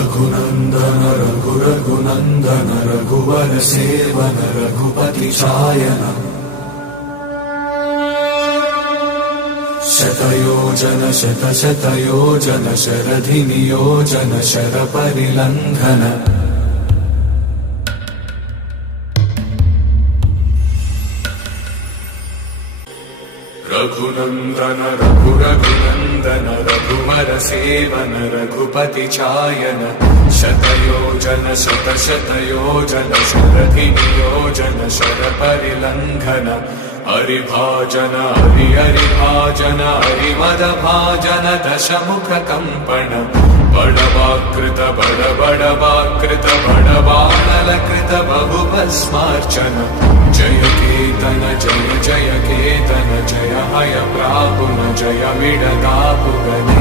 रघुनन्दन रघुनन्दन रघुवर सेवन रघुपति चायन शतयोजन शतशतयोजन शरधि नियोजन शरपरिलङ्घन रघुनन्दन रघुनन्दन रघुवर सेवन रघुपति चायन शतयोजन शतशतयोजन शरधि नियोजन शरपरिलङ्घन हरिभाजन हरिभाजन हरिमदभाजन दशमुख कंपन बड़वाकृत बड़वाकृत बड़वानलकृत बहुभस्मार्चन जय केतन जय जय केतन जय हय प्रापुन जय मिडतापुगने